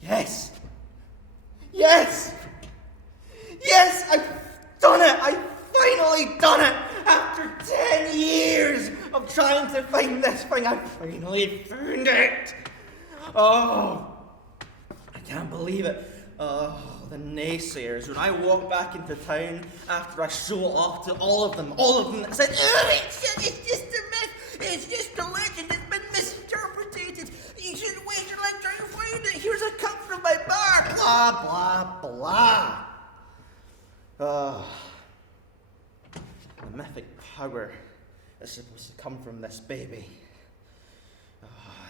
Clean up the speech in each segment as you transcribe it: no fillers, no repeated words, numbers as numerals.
Yes! Yes! Yes! I've done it! I've finally done it! After 10 years of trying to find this thing, I finally found it! Oh, I can't believe it. Oh, the naysayers. When I walk back into town after I show it off to all of them that said, oh, it's just a myth, it's just a legend, it's been misinterpreted, you shouldn't waste your life trying to find it, here's a cup from my bar, blah, blah, blah. Oh, the mythic power that's supposed to come from this baby. Oh,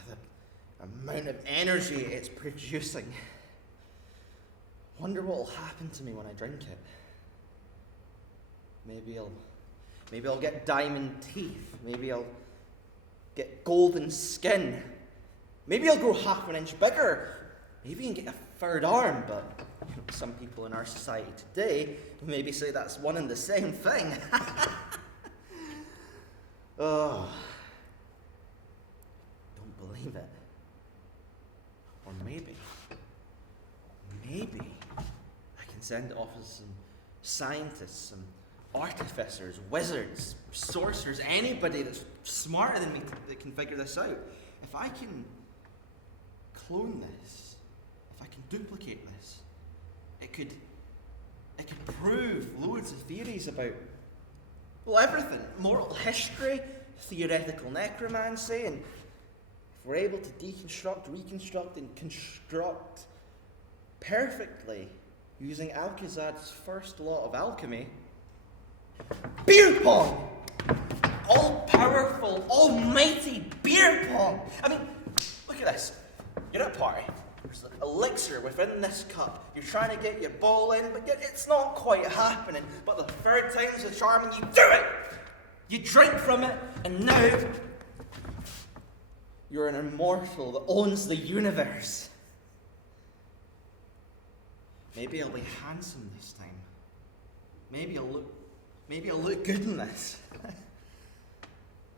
the amount of energy it's producing. Wonder what will happen to me when I drink it. Maybe I'll get diamond teeth. Maybe I'll get golden skin. Maybe I'll grow half an inch bigger. Maybe even get a third arm, but some people in our society today maybe say that's one and the same thing. Oh, don't believe it. Or maybe I can send it off as some scientists, some artificers, wizards, sorcerers, anybody that's smarter than me that can figure this out. If I can clone this, if I can duplicate this, it could prove loads of theories about, well, everything. Moral history, theoretical necromancy, and if we're able to deconstruct, reconstruct, and construct perfectly using Alcazad's first law of alchemy, beer pong! All-powerful, almighty beer pong! I mean, look at this. You're at a party. There's an elixir within this cup. You're trying to get your ball in, but yet it's not quite happening. But the third time's the charm and you do it! You drink from it, and now you're an immortal that owns the universe. Maybe I'll be handsome this time. Maybe I'll look good in this. I'm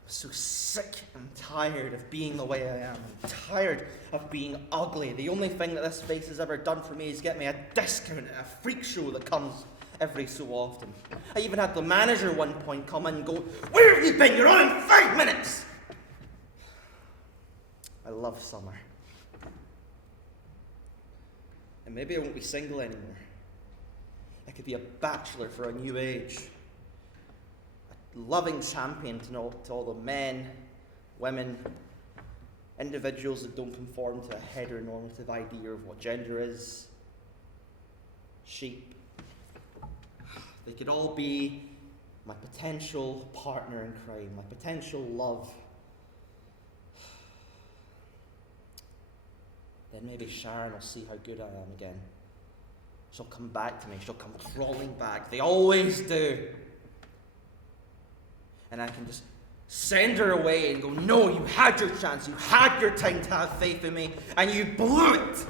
so sick and tired of being the way I am. I'm tired of being ugly. The only thing that this face has ever done for me is get me a discount at a freak show that comes every so often. I even had the manager one point come in and go, "Where have you been? You're on in 5 minutes!" I love summer. And maybe I won't be single anymore. I could be a bachelor for a new age. A loving champion to all the men, women, individuals that don't conform to a heteronormative idea of what gender is. Sheep. They could all be my potential partner in crime, my potential love. Then maybe Sharon will see how good I am again. She'll come back to me. She'll come crawling back. They always do. And I can just send her away and go, "No, you had your chance. You had your time to have faith in me, and you blew it."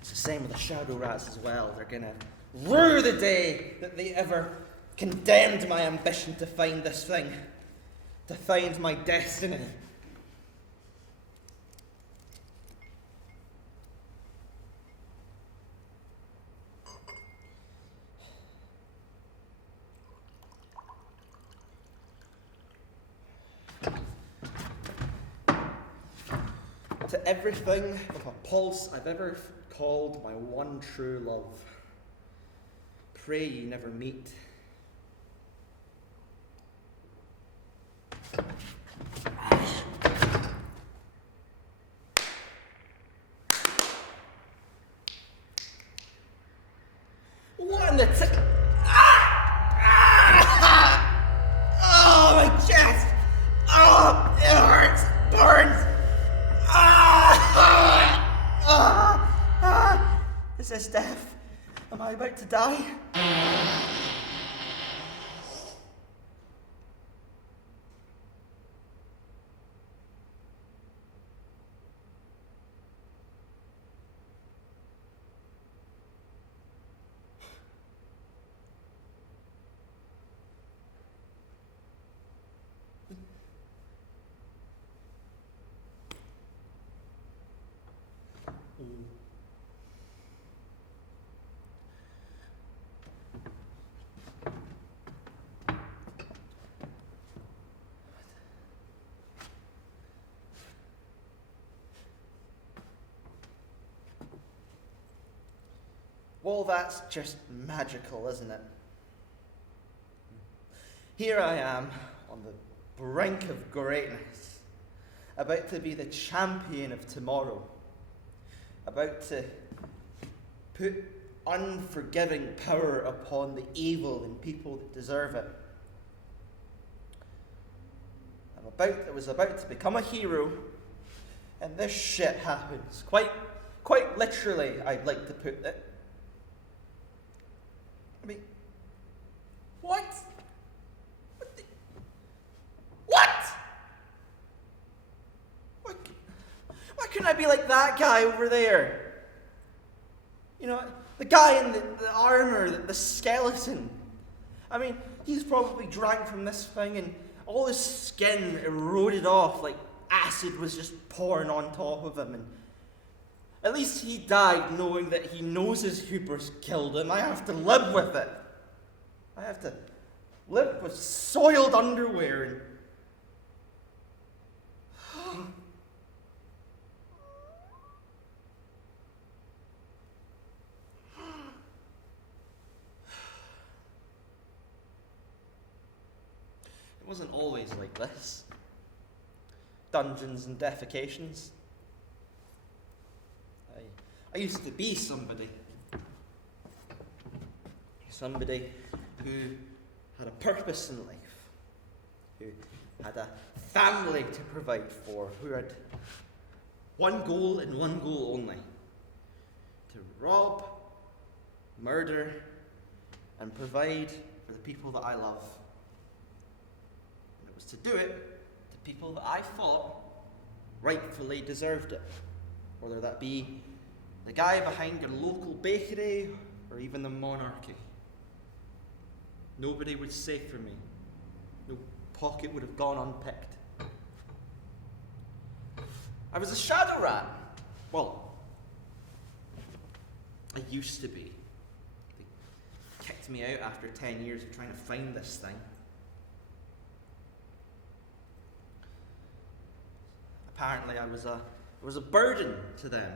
It's the same with the shadow rats as well. They're going to rue the day that they ever condemned my ambition to find this thing, to find my destiny. To everything with a pulse I've ever called my one true love, pray ye never meet. What in the oh, my chest! Oh, it hurts! Burns! Is this death? Am I about to die? Well, that's just magical, isn't it? Here I am on the brink of greatness, about to be the champion of tomorrow, about to put unforgiving power upon the evil in people that deserve it. I was about to become a hero, and this shit happens. Quite literally, I'd like to put it. I mean, what? What? Why couldn't I be like that guy over there? You know, the guy in the armor, the skeleton. I mean, he's probably drank from this thing and all his skin eroded off like acid was just pouring on top of him. And at least he died knowing that he knows his hubris killed him. I have to live with it. I have to live with soiled underwear and it wasn't always like this. Dungeons and defecations. I used to be somebody who had a purpose in life, who had a family to provide for, who had one goal and one goal only: to rob, murder, and provide for the people that I love. And it was to do it to people that I thought rightfully deserved it, whether that be the guy behind your local bakery or even the monarchy. Nobody was safe for me. No pocket would have gone unpicked. I was a shadow rat. Well, I used to be. kicked me out after 10 years of trying to find this thing. Apparently, I was a burden to them,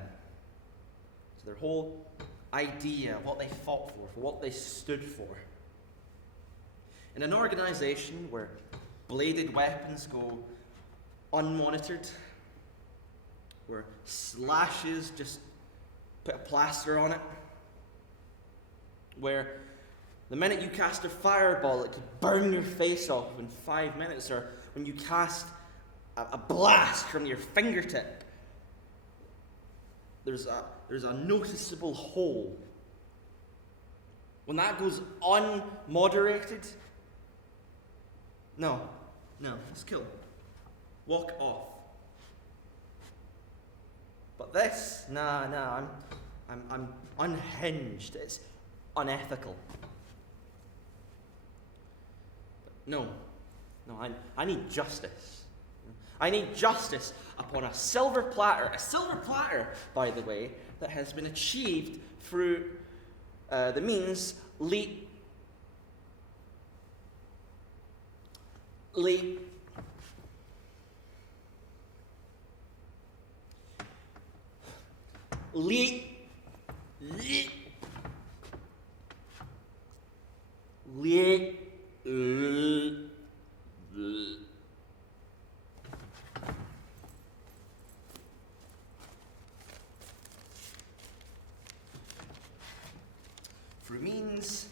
to their whole idea of what they fought for what they stood for. In an organization where bladed weapons go unmonitored, where slashes just put a plaster on it, where the minute you cast a fireball, it could burn your face off in 5 minutes, or when you cast a blast from your fingertip, there's a noticeable hole. When that goes unmoderated, no, it's cool. Walk off. But this, I'm unhinged. It's unethical. But I need justice. I need justice upon a silver platter, by the way, that has been achieved through the means through means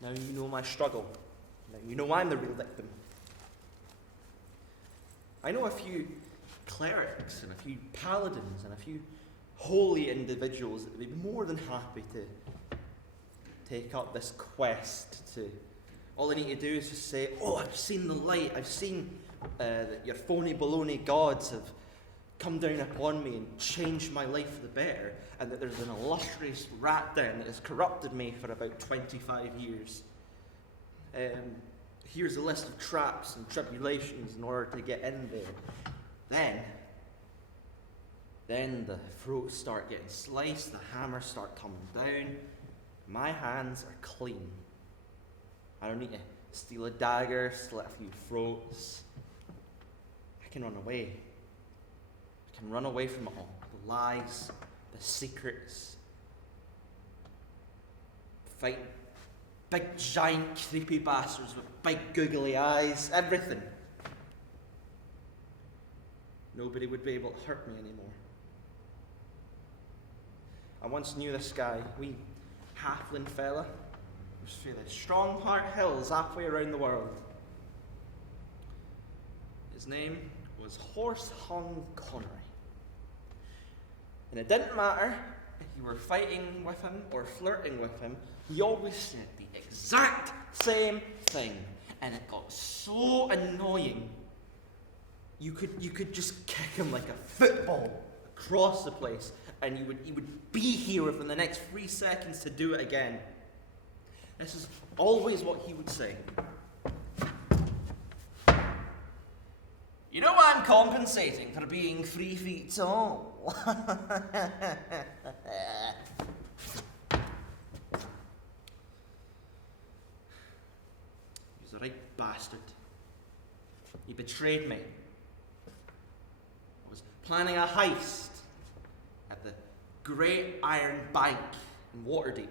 now you know my struggle. Now you know I'm the real victim. I know a few clerics and a few paladins and a few holy individuals that would be more than happy to take up this quest to. All they need to do is just say, "Oh, I've seen the light. I've seen that your phony baloney gods have come down upon me and changed my life for the better, and that there's an illustrious rat den that has corrupted me for about 25 years. Here's a list of traps and tribulations in order to get in there." Then the throats start getting sliced, the hammers start coming down. My hands are clean. I don't need to steal a dagger, slit a few throats. I can run away. I can run away from it all. The lies, the secrets. Fight big, giant, creepy bastards with big, googly eyes. Everything. Nobody would be able to hurt me anymore. I once knew this guy, wee halfling fella, who was through the Strongheart Hills halfway around the world. His name was Horse-hung Connery. And it didn't matter if you were fighting with him or flirting with him, he always said the exact same thing. And it got so annoying, you could just kick him like a football across the place, and he would be here within the next 3 seconds to do it again. This is always what he would say. "You know I'm compensating for being 3 feet tall." He's a right bastard. He betrayed me. I was planning a heist at the Great Iron Bank in Waterdeep.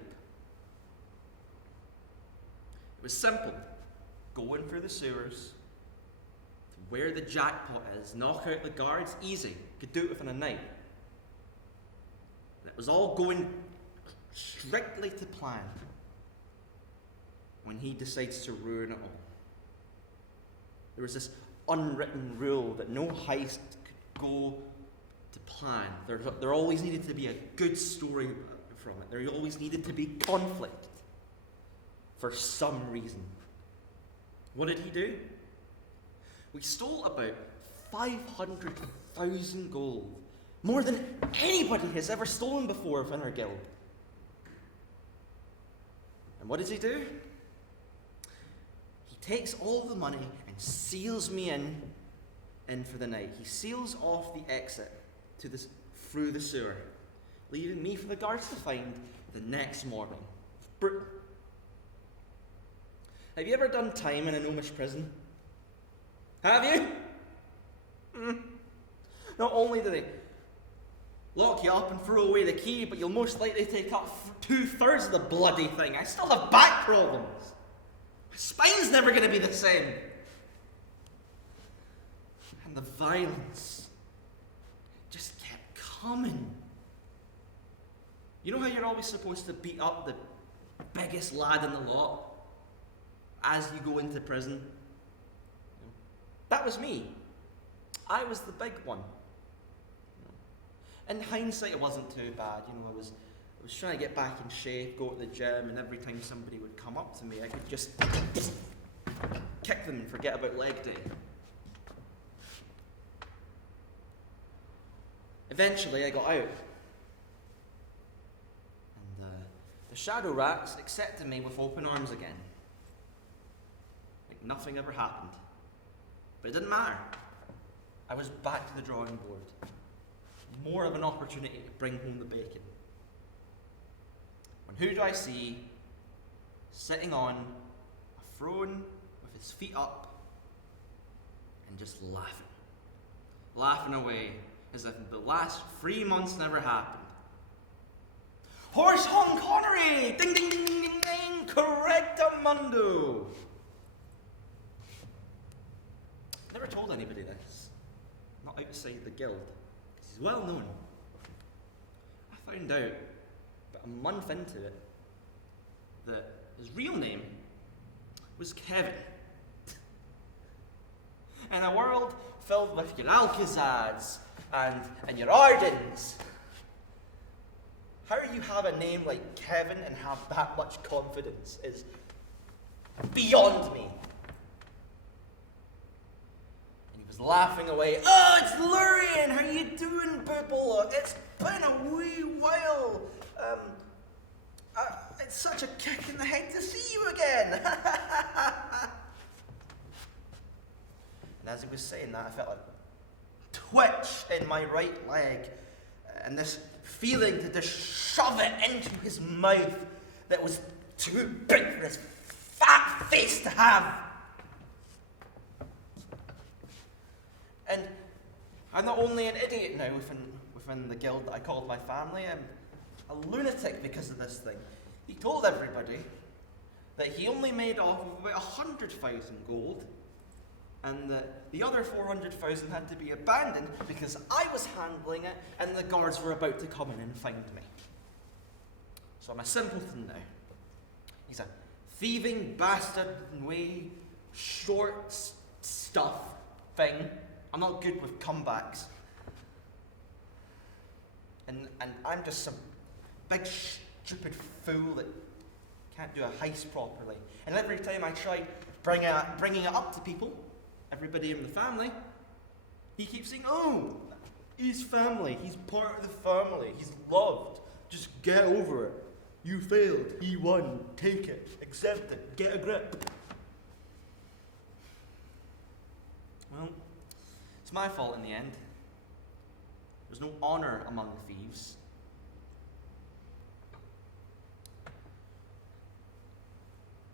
It was simple. Go in through the sewers, to where the jackpot is, knock out the guards, easy. Could do it within a night. And it was all going strictly to plan when he decides to ruin it all. There was this unwritten rule that no heist could go to plan. There always needed to be a good story from it. There always needed to be conflict for some reason. What did he do? We stole about 500,000 gold, more than anybody has ever stolen before within our guild. And what does he do? He takes all the money and seals me in for the night. He seals off the exit. through the sewer, leaving me for the guards to find the next morning. Have you ever done time in an Omish prison? Have you? Not only do they lock you up and throw away the key, but you'll most likely take up 2/3 of the bloody thing. I still have back problems. My spine's never going to be the same. And the violence just kept coming. You know how you're always supposed to beat up the biggest lad in the lot as you go into prison? That was me. I was the big one. In hindsight, it wasn't too bad. I was trying to get back in shape, go to the gym, and every time somebody would come up to me, I could just kick them and forget about leg day. Eventually, I got out. And the shadow rats accepted me with open arms again. Like nothing ever happened. But it didn't matter. I was back to the drawing board. More of an opportunity to bring home the bacon. And who do I see sitting on a throne with his feet up and just laughing? Laughing away as if the last 3 months never happened. Horse Hong Connery! Ding ding ding ding ding ding! Correctamundo! Never told anybody this. Not outside the guild. He's well known. I found out about a month into it that his real name was Kevin. In a world filled with your Alcazars and your Ardens, how you have a name like Kevin and have that much confidence is beyond me. Laughing away. Oh, it's Lurien! How you doing, Booble? It's been a wee while. It's such a kick in the head to see you again. And as he was saying that, I felt a twitch in my right leg, and this feeling to just shove it into his mouth that was too big for his fat face to have. And I'm not only an idiot now within the guild that I called my family, I'm a lunatic because of this thing. He told everybody that he only made off with about 100,000 gold, and that the other 400,000 had to be abandoned because I was handling it and the guards were about to come in and find me. So I'm a simpleton now. He's a thieving bastard and way short stuff thing. I'm not good with comebacks. And I'm just some big stupid fool that can't do a heist properly. And every time I try bringing it up to people, everybody in the family, he keeps saying, oh, he's family, he's part of the family, he's loved, just get over it. You failed, he won, take it, accept it, get a grip. Well, it's my fault in the end. There's no honour among thieves.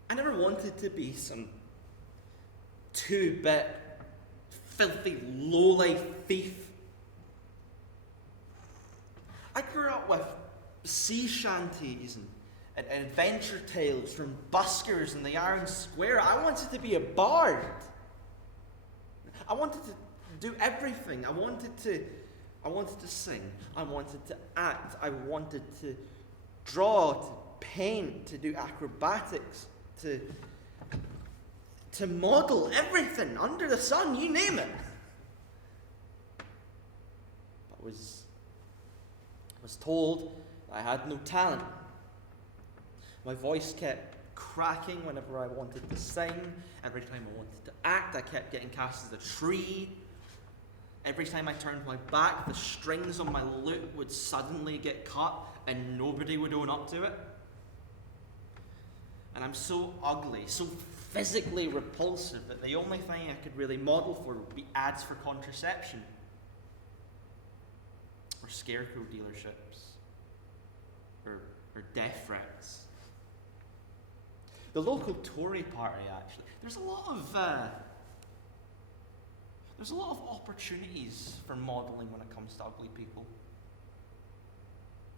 I never wanted to be some two-bit, filthy, low-life thief. I grew up with sea shanties and adventure tales from buskers in the Iron Square. I wanted to be a bard. I wanted to do everything. I wanted to sing. I wanted to act. I wanted to draw, to paint, to do acrobatics, to model everything under the sun, you name it. I was told I had no talent. My voice kept cracking whenever I wanted to sing. Every time I wanted to act, I kept getting cast as a tree. Every time I turned my back, the strings on my lute would suddenly get cut and nobody would own up to it. And I'm so ugly, so physically repulsive that the only thing I could really model for would be ads for contraception. or scarecrow dealerships, or death threats. The local Tory party, actually. There's a lot of opportunities for modelling when it comes to ugly people.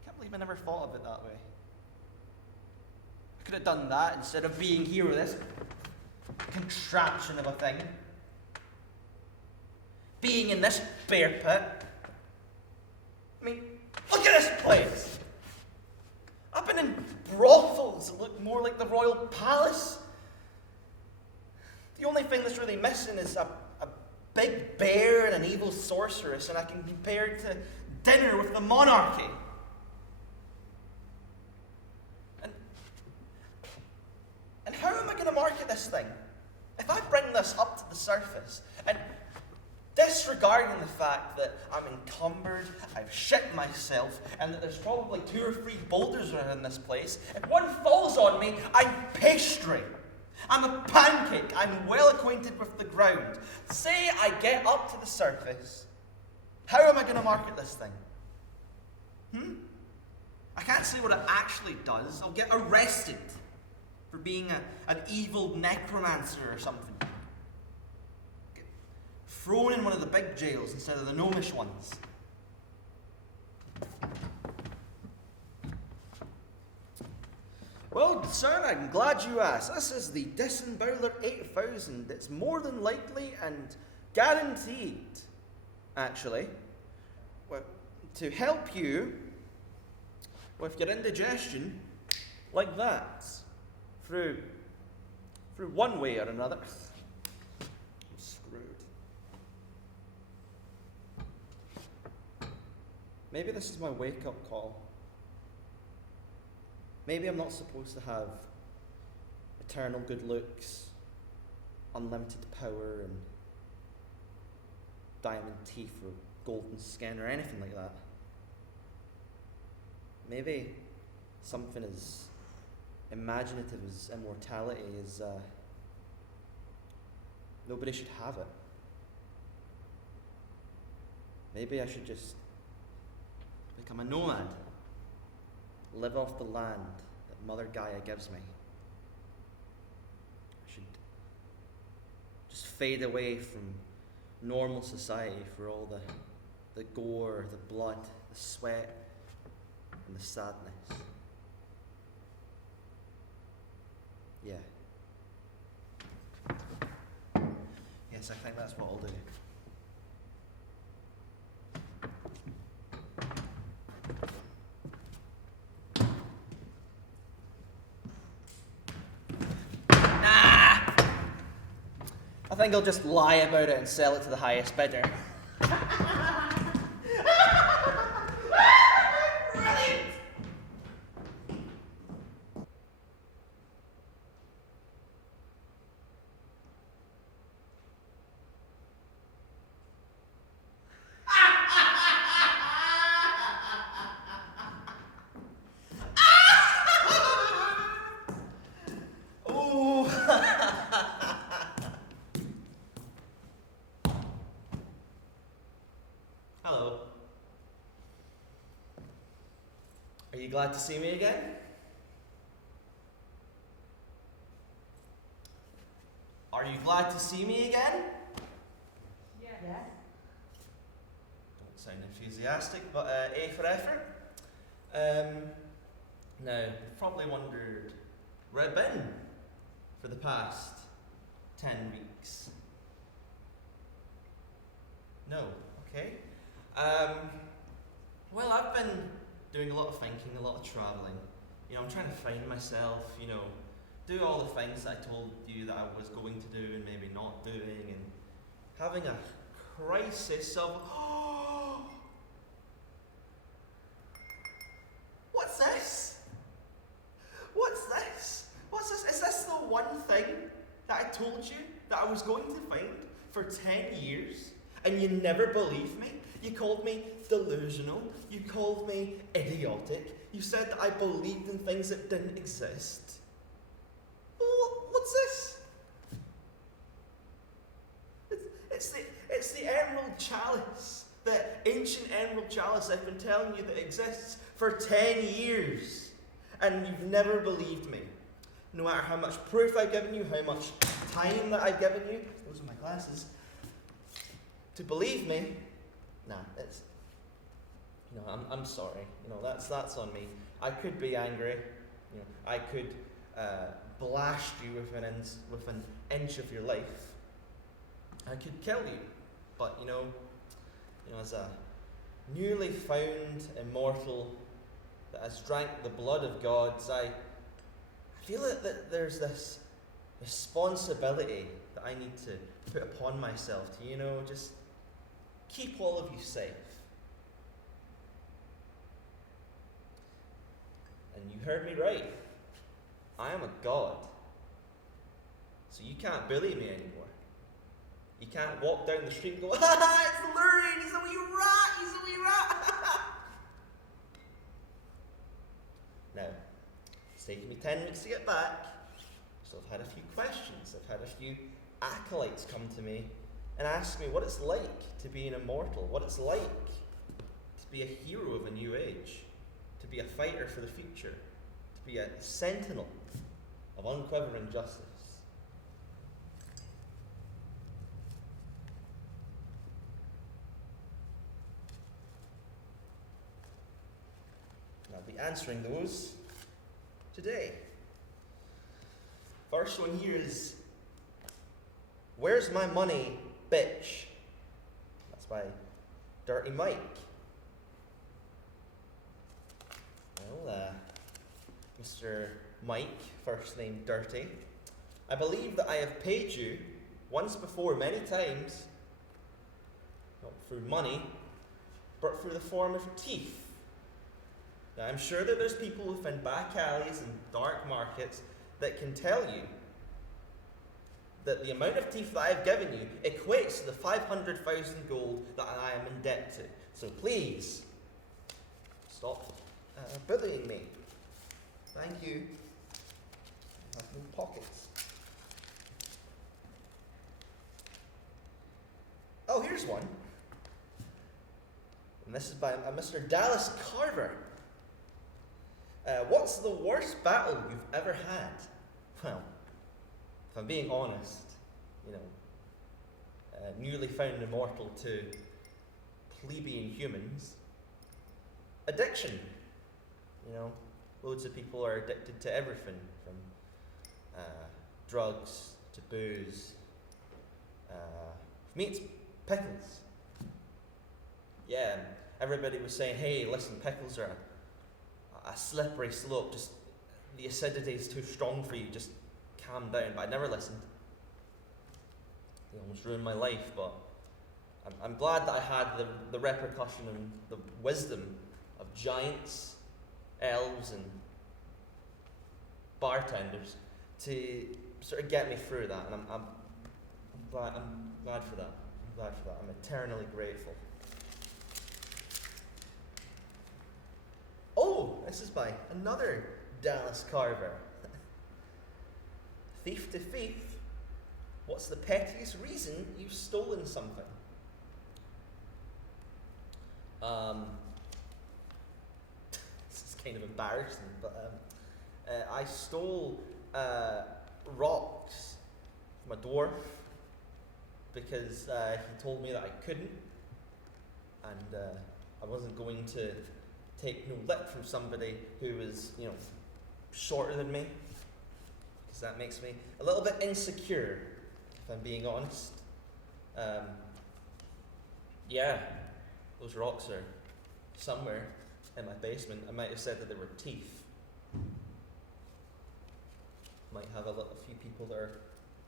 Can't believe I never thought of it that way. I could have done that instead of being here with this contraption of a thing. Being in this bear pit. I mean, look at this place. I've been in brothels that look more like the royal palace. The only thing that's really missing is a big bear and an evil sorceress, and I can compare it to dinner with the monarchy. And how am I going to market this thing? If I bring this up to the surface, and disregarding the fact that I'm encumbered, I've shit myself, and that there's probably 2 or 3 boulders around this place, if one falls on me, I'm pastry. I'm a pancake. I'm well acquainted with the ground. Say I get up to the surface. How am I going to market this thing? I can't say what it actually does. I'll get arrested for being an evil necromancer or something. Get thrown in one of the big jails instead of the gnomish ones. Well, son, I'm glad you asked. This is the Disembowler 8000. It's more than likely and guaranteed, actually, to help you with your indigestion like that. Through one way or another. I'm screwed. Maybe this is my wake-up call. Maybe I'm not supposed to have eternal good looks, unlimited power, and diamond teeth or golden skin or anything like that. Maybe something as imaginative as immortality is nobody should have it. Maybe I should just become a nomad, live off the land that Mother Gaia gives me. I should just fade away from normal society for all the gore, the blood, the sweat, and the sadness. Yeah. Yes, I think that's what I'll do. I think I'll just lie about it and sell it to the highest bidder. Brilliant! Hello. Are you glad to see me again? Are you glad to see me again? Yeah. Don't sound enthusiastic, but A for effort. Now, you've probably wondered where I've been for the past 10 weeks. No, okay. Well, I've been doing a lot of thinking, a lot of traveling. I'm trying to find myself, do all the things that I told you that I was going to do and maybe not doing, and having a crisis of, what's this? What's this? What's this? Is this the one thing that I told you that I was going to find for 10 years? And you never believed me? You called me delusional. You called me idiotic. You said that I believed in things that didn't exist. Well, what's this? It's the emerald chalice that ancient emerald chalice I've been telling you that exists for 10 years. And you've never believed me. No matter how much proof I've given you, how much time that I've given you, those are my glasses, to believe me, nah, it's, I'm sorry. That's on me. I could be angry. I could blast you with an inch of your life. I could kill you. But, as a newly found immortal that has drank the blood of gods, I feel that there's this responsibility that I need to put upon myself to, just keep all of you safe. And you heard me right. I am a god. So you can't bully me anymore. You can't walk down the street and go, ha, it's Lurien, he's a wee rat. Now, it's taken me 10 weeks to get back, so I've had a few questions. I've had a few acolytes come to me and ask me what it's like to be an immortal, what it's like to be a hero of a new age, to be a fighter for the future, to be a sentinel of unquivering justice. I'll be answering those today. First one here is, where's my money, bitch? That's by Dirty Mike. Well, Mr. Mike, first name Dirty, I believe that I have paid you once before many times, not through money, but through the form of teeth. Now, I'm sure that there's people within back alleys and dark markets that can tell you that the amount of teeth that I've given you equates to the 500,000 gold that I am in debt to. So please, stop bullying me. Thank you. I have no pockets. Oh, here's one. And this is by Mr. Dallas Carver. What's the worst battle you've ever had? Well, if I'm being honest, newly found immortal to plebeian humans, addiction. Loads of people are addicted to everything, from drugs to booze. For me, it's pickles. Yeah, everybody was saying, hey, listen, pickles are a slippery slope, just the acidity is too strong for you, just calm down. But I never listened. It almost ruined my life, but I'm glad that I had the repercussion and the wisdom of giants, elves, and bartenders to sort of get me through that, and I'm glad for that. I'm glad for that. I'm eternally grateful. Oh, this is by another Dallas Carver. Thief to thief, what's the pettiest reason you've stolen something? This is kind of embarrassing, but I stole rocks from a dwarf because he told me that I couldn't, and I wasn't going to take no lip from somebody who was, shorter than me, because that makes me a little bit insecure, if I'm being honest. Yeah, those rocks are somewhere in my basement. I might have said that they were teeth. Might have a few people that are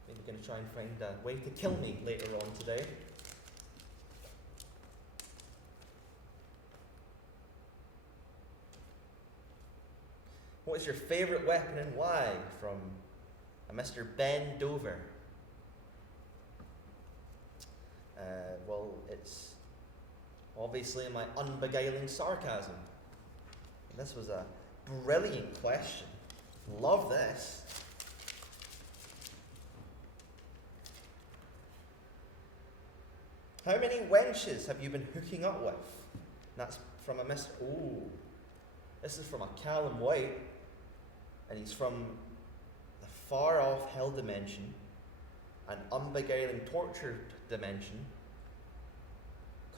maybe going to try and find a way to kill me later on today. What is your favourite weapon and why? From a Mr. Ben Dover. Well, it's obviously my unbeguiling sarcasm. And this was a brilliant question. Love this. How many wenches have you been hooking up with? And that's from a Mr. Oh, this is from a Callum White, and he's from the far-off hell dimension, an unbeguiling torture dimension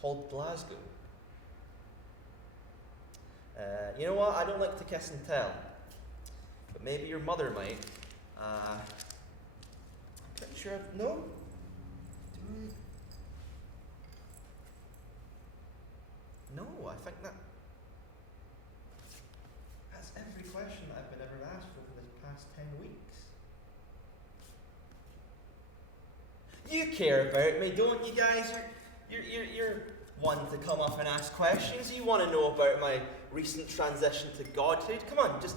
called Glasgow. You know what? I don't like to kiss and tell, but maybe your mother might. I'm pretty sure. No. No, I think that's every question that I've been ever asked over the past 10 weeks. You care about me, don't you guys? You're one to come up and ask questions. You want to know about my recent transition to godhood. Come on, just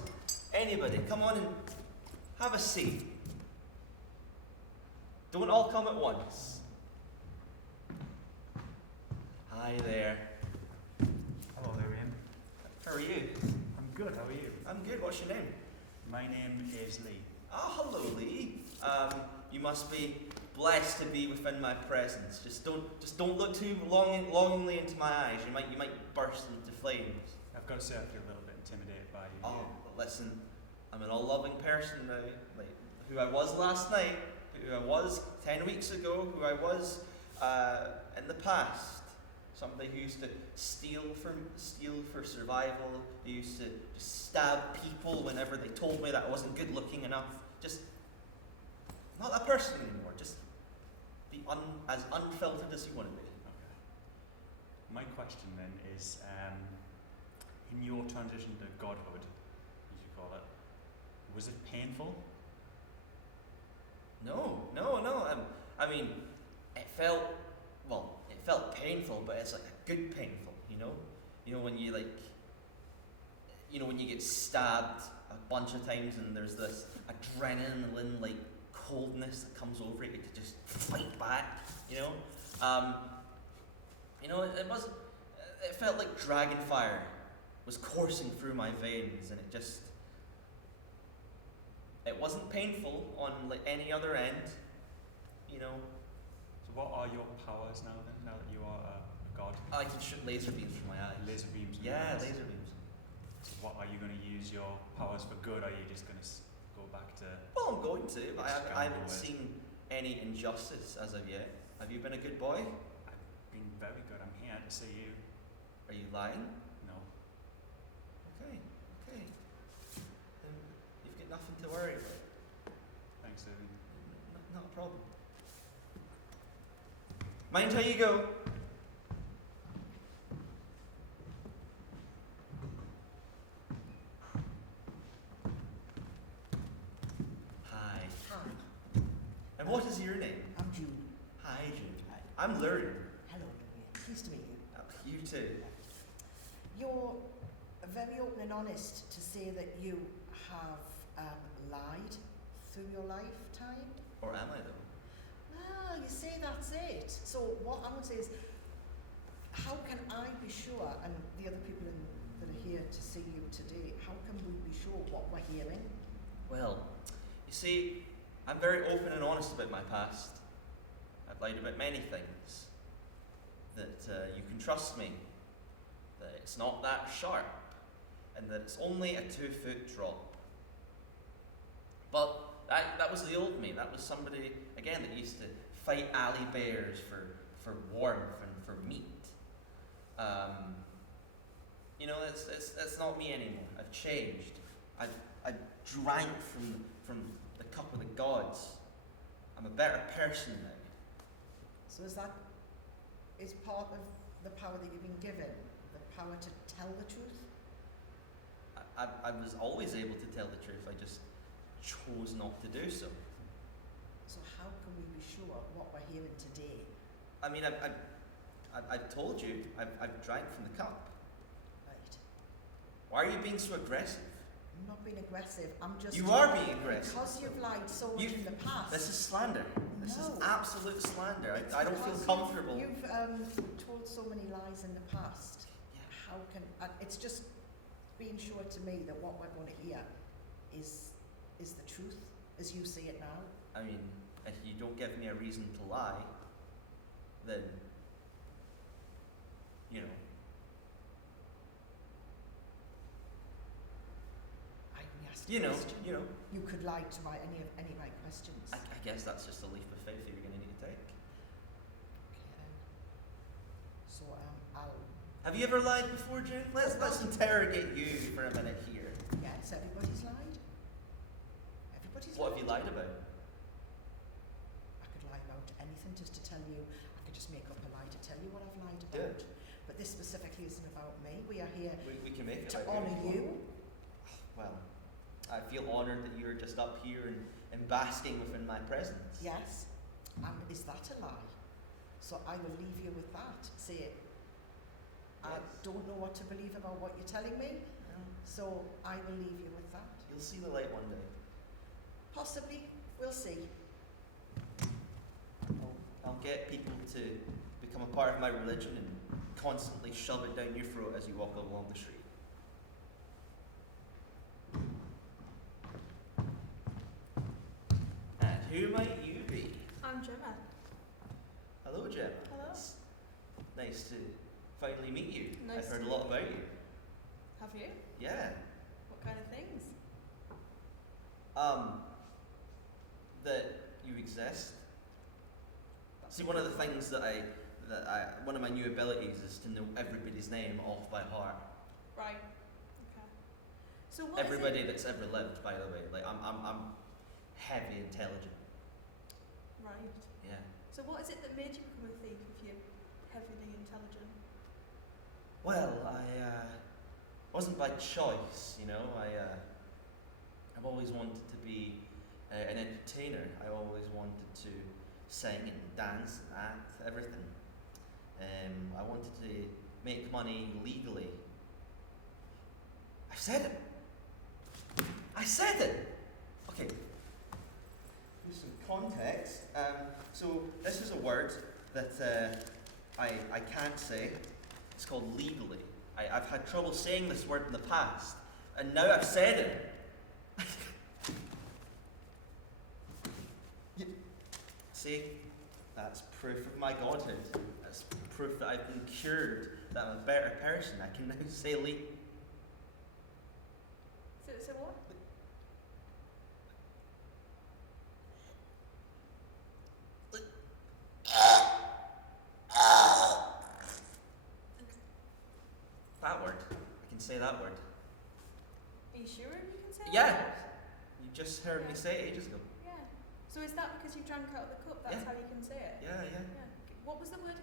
anybody, come on and have a seat. Don't all come at once. Hi there. Hello, Lurien. How are you? I'm good, how are you? I'm good. What's your name? My name is Lee. Oh, hello, Lee. You must be blessed to be within my presence. Just don't look too longingly into my eyes. You might burst into flames. I've got to say I feel a little bit intimidated by you. Oh, but listen, I'm an all-loving person now. Like who I was last night, who I was 10 weeks ago, who I was in the past. Somebody who used to steal for survival, who used to just stab people whenever they told me that I wasn't good looking enough. Just not that person anymore. Just be as unfiltered as you want to be. Okay. My question then is, in your transition to godhood, you should call it, was it painful? No. I mean, it felt painful, but it's like a good painful, you know? You know when you get stabbed a bunch of times and there's this adrenaline like coldness that comes over you to just fight back, you know? It felt like dragon fire was coursing through my veins, and it wasn't painful on like any other end, you know? So what are your powers now then, now that you are a god? I can shoot laser beams from my eyes. Laser beams? Yeah, laser beams. So what, are you going to use your powers for good, or are you just going to go back to... Well, I'm going to, but I haven't Scandal seen any injustice as of yet. Have you been a good boy? I've been very good. I'm here to see you. Are you lying? No. Okay. Then you've got nothing to worry about. Thanks, Lurien. Not a problem. Mind how you go. Hi. Hi, And what is your name? I'm June. Hi, June. Hi. I'm Lurien. Hello, Lurien. Pleased to meet you. You too. You're very open and honest to say that you have lied through your lifetime. Or am I though? Ah, you say that's it. So what I would say is, how can I be sure, and the other people that are here to see you today, how can we be sure what we're hearing? Well, you see, I'm very open and honest about my past. I've lied about many things. That you can trust me. That it's not that sharp. And that it's only a 2-foot drop. But that was the old me. That was somebody, again, that used to fight alley bears for warmth and for meat. It's not me anymore. I've changed. I've drank from the cup of the gods. I'm a better person now. So is part of the power that you've been given, the power to tell the truth? I was always able to tell the truth. I just chose not to do so. So how can we be sure what we're hearing today? I mean, I've told you. I've drank from the cup. Right. Why are you being so aggressive? I'm not being aggressive. I'm just... You are being aggressive. Because you've lied so much in the past. This is slander. This is No. absolute slander. It's I don't feel because comfortable. You've told so many lies in the past. Yeah. How can... it's just being sure to me that what we're going to hear is the truth, as you see it now. I mean, if you don't give me a reason to lie, then You know, question. You could lie to any of my questions. I guess that's just a leap of faith that you're going to need to take. Okay then. So I'll. Have you ever lied before, June? Let's interrogate you for a minute here. Yes, everybody's lied. Everybody's What have lied. you lied about? I could lie about anything just to tell you. I could just make up a lie to tell you what I've lied Yeah. about. But this specifically isn't about me. We are here We can make it to about honour if you. want. Well, I feel honoured that you're just up here and basking within my presence. Yes. And is that a lie? So I will leave you with that. Say it. I Yes. don't know what to believe about what you're telling me, Well, so I will leave you with that. you'll see the light one day. Possibly, we'll see. I'll get people to become a part of my religion and constantly shove it down your throat as you walk along the street. And who might you be? I'm Gemma. Hello, Gemma. Hello. It's nice to finally meet you. Nice I've heard to a lot meet about you. Have you? Yeah. What kind of things? That you exist. See, one of the things one of my new abilities is to know everybody's name off by heart. Right. Okay. So what is Everybody it? that's ever lived, by the way. Like I'm heavy intelligent. Right. Yeah. So what is it that made you become a thief if you're heavily intelligent? Well, I wasn't by choice, you know. I've always wanted to be an entertainer. I always wanted to sing and dance and act, everything. I wanted to make money legally. I said it. I said it. Okay. Here's some context. So this is a word that I can't say. It's called legally. I've had trouble saying this word in the past, and now I've said it. See, that's proof of my godhood. That's proof that I've been cured, that I'm a better person. I can now say So what? that word. I can say that word. Are you sure you can say Yeah. that? You just heard me say it ages ago. Yeah. So is that because you drank out of the cup? That's Yeah. how you can say it? Yeah. Yeah. What was the word again?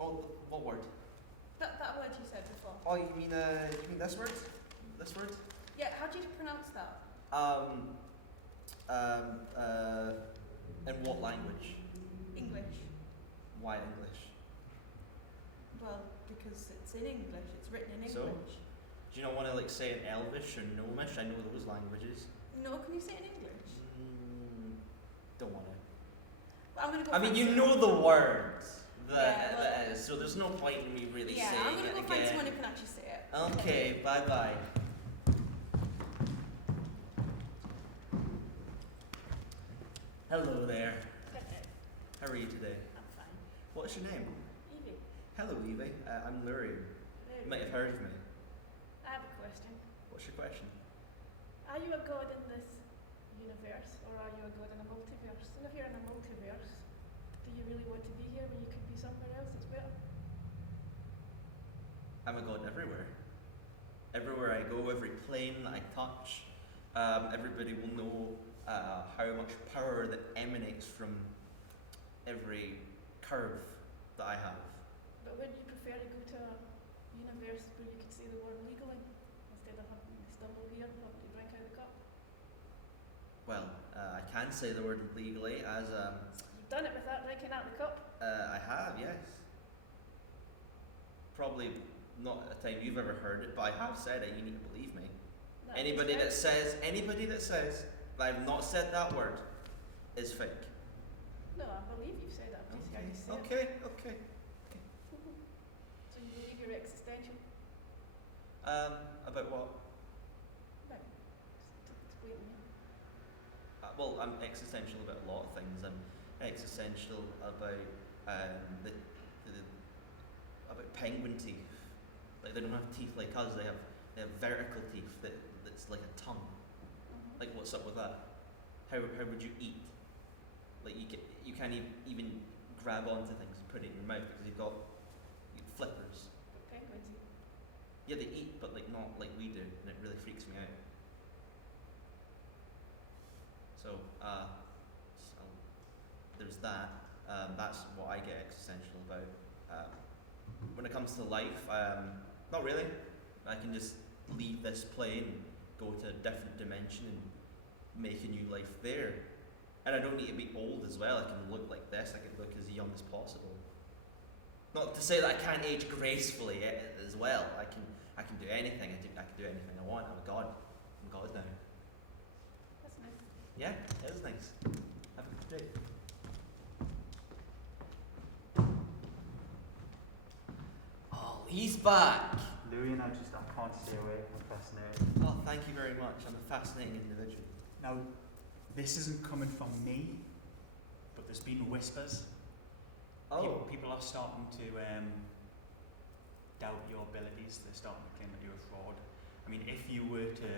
Oh, what word? That word you said before. Oh, you mean this word? This word? Yeah. How do you pronounce that? In what language? English. Why English? Well, because it's in English. It's written in So? English. Do you not want to like say it in Elvish or Gnomish? I know those languages. No, can you say it in English? Don't want to. Well, I'm gonna go. I mean, find you some- know the words Yeah, well- that is, so there's no point in me really Yeah, saying I'm gonna it go find someone again. who can actually say it. Okay, bye bye. Hello there. How are you today? I'm fine. What's your name? Evie, Hello, Evie. I'm Lurien. You might have heard of me. I have a question. What's your question? Are you a god in this universe, or are you a god in a multiverse? And if you're in a multiverse, do you really want to be here when you could be somewhere else that's better? I'm a god everywhere. Everywhere I go, every plane that I touch, everybody will know how much power that emanates from every curve that I have. But would you prefer to go to a universe where you could say the word legally, instead of having to stumble here and having to drink out of the cup? Well, I can say the word legally as You've done it without drinking out of the cup. I have, yes. Probably not at a time you've ever heard it, but I have said it. You need to believe me. That Anybody is that says that I've not said that word is fake. No, I believe you've said that. Just heard you say it. Okay. So you believe you're existential? About what? Right. Just explain to me. Well, I'm existential about a lot of things. I'm existential about about penguin teeth. Like they don't have teeth like us. They have vertical teeth that's like a tongue. Like what's up with that? How would you eat? Like you can't even grab onto things and put it in your mouth because you've got flippers. Penguins eat. Yeah, they eat, but like not like we do, and it really freaks me out. So there's that. That's what I get existential about. When it comes to life, not really. I can just leave this plane, go to a different dimension, and make a new life there. And I don't need to be old as well. I can look like this. I can look as young as possible. Not to say that I can't age gracefully as well. I can do anything. I can do anything I want. I'm a god. I'm God now. That's nice. Yeah, it is nice. Have a good day. Oh, he's back. Lurien, I can't stay away. I'm fascinated. Oh, thank you very much. I'm a fascinating individual. Now, this isn't coming from me, but there's been whispers. Oh. People are starting to doubt your abilities. They're starting to claim that you're a fraud. I mean, if you were to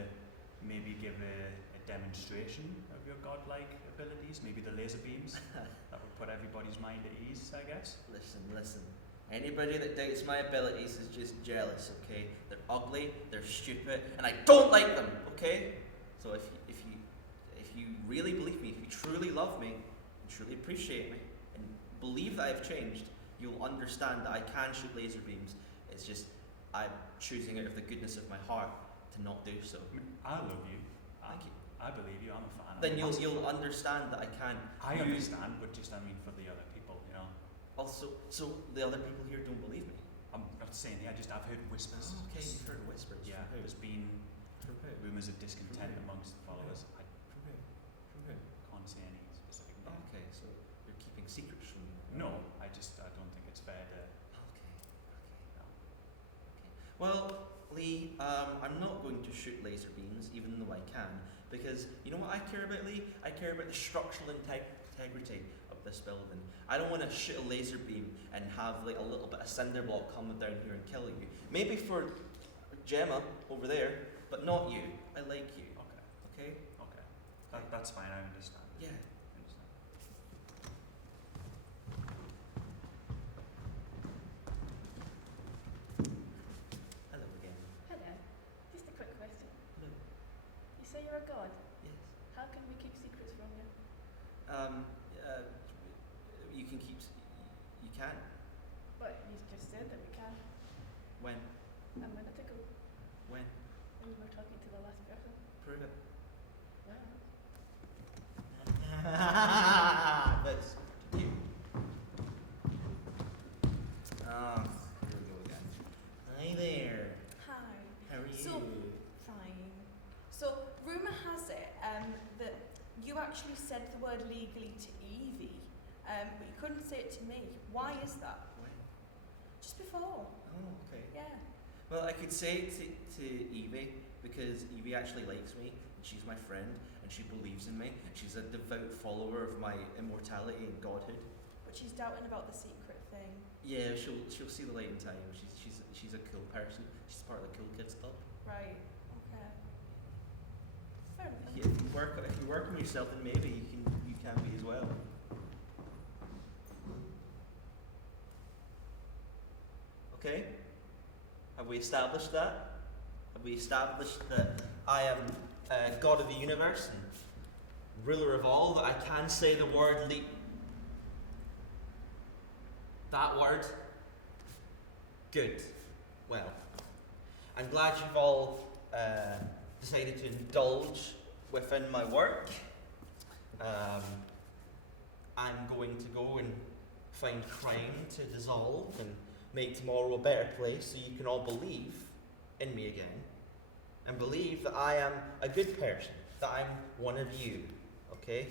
maybe give a demonstration of your godlike abilities, maybe the laser beams, that would put everybody's mind at ease, I guess. Listen. Anybody that doubts my abilities is just jealous, okay? They're ugly, they're stupid, and I don't like them, okay? So if you really believe me, if you truly love me, and truly appreciate me, and believe that I've changed, you'll understand that I can shoot laser beams. It's just I'm choosing out of the goodness of my heart to not do so. I mean, I love you. Thank you. I believe you. I'm a fan. Then you'll understand that I can. I understand, but just I mean for the other people, you know. Also, so the other people here don't believe me. I'm not saying I've heard whispers. Oh, okay, you've heard whispers. Yeah, From who? there's been From who? rumours of discontent From who? amongst the followers. I From who? From who? can't say any specific name. Okay, so you're keeping secrets from me. No, I don't think it's fair to. Okay. No. Well, Lee, I'm not going to shoot laser beams, even though I can, because you know what I care about, Lee? I care about the structural integrity of this building. I don't want to shoot a laser beam and have like a little bit of cinder block coming down here and kill you. Maybe for Gemma over there, but not you. I like you. Okay. Okay? That's fine. I understand. Yeah. I understand. Hello again. Hello. Just a quick question. Hello. You say you're a god. Yes. How can we keep secrets from you? You can keep. You can. But you just said that we can. When? A minute ago, When? when we were talking to the last person. Prove it. Yeah. That's you. Ah, here we go again. Hi there. Hi. How are you? So- Fine. So, rumour has it that you actually said the word legally to Evie, but you couldn't say it to me. Why is that? When? Just before. Oh, okay. Yeah. Well, I could say it to Evie because Evie actually likes me and she's my friend and she believes in me and she's a devout follower of my immortality and godhood. But she's doubting about the secret thing. Yeah, she'll see the light in time. She's a cool person. She's part of the cool kids club. Right. Okay. Fair enough. Yeah, if you work on yourself, then maybe you can be as well. Okay? Have we established that? Have we established that I am God of the universe and ruler of all, that I can say the word that word? Good. Well, I'm glad you've all decided to indulge within my work. I'm going to go and find crime to dissolve and make tomorrow a better place so you can all believe in me again and believe that I am a good person, that I'm one of you, okay?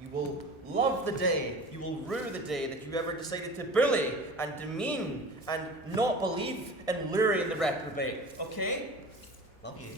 You will love the day, you will rue the day that you ever decided to bully and demean and not believe in Lurien the Reprobate, okay? Love you.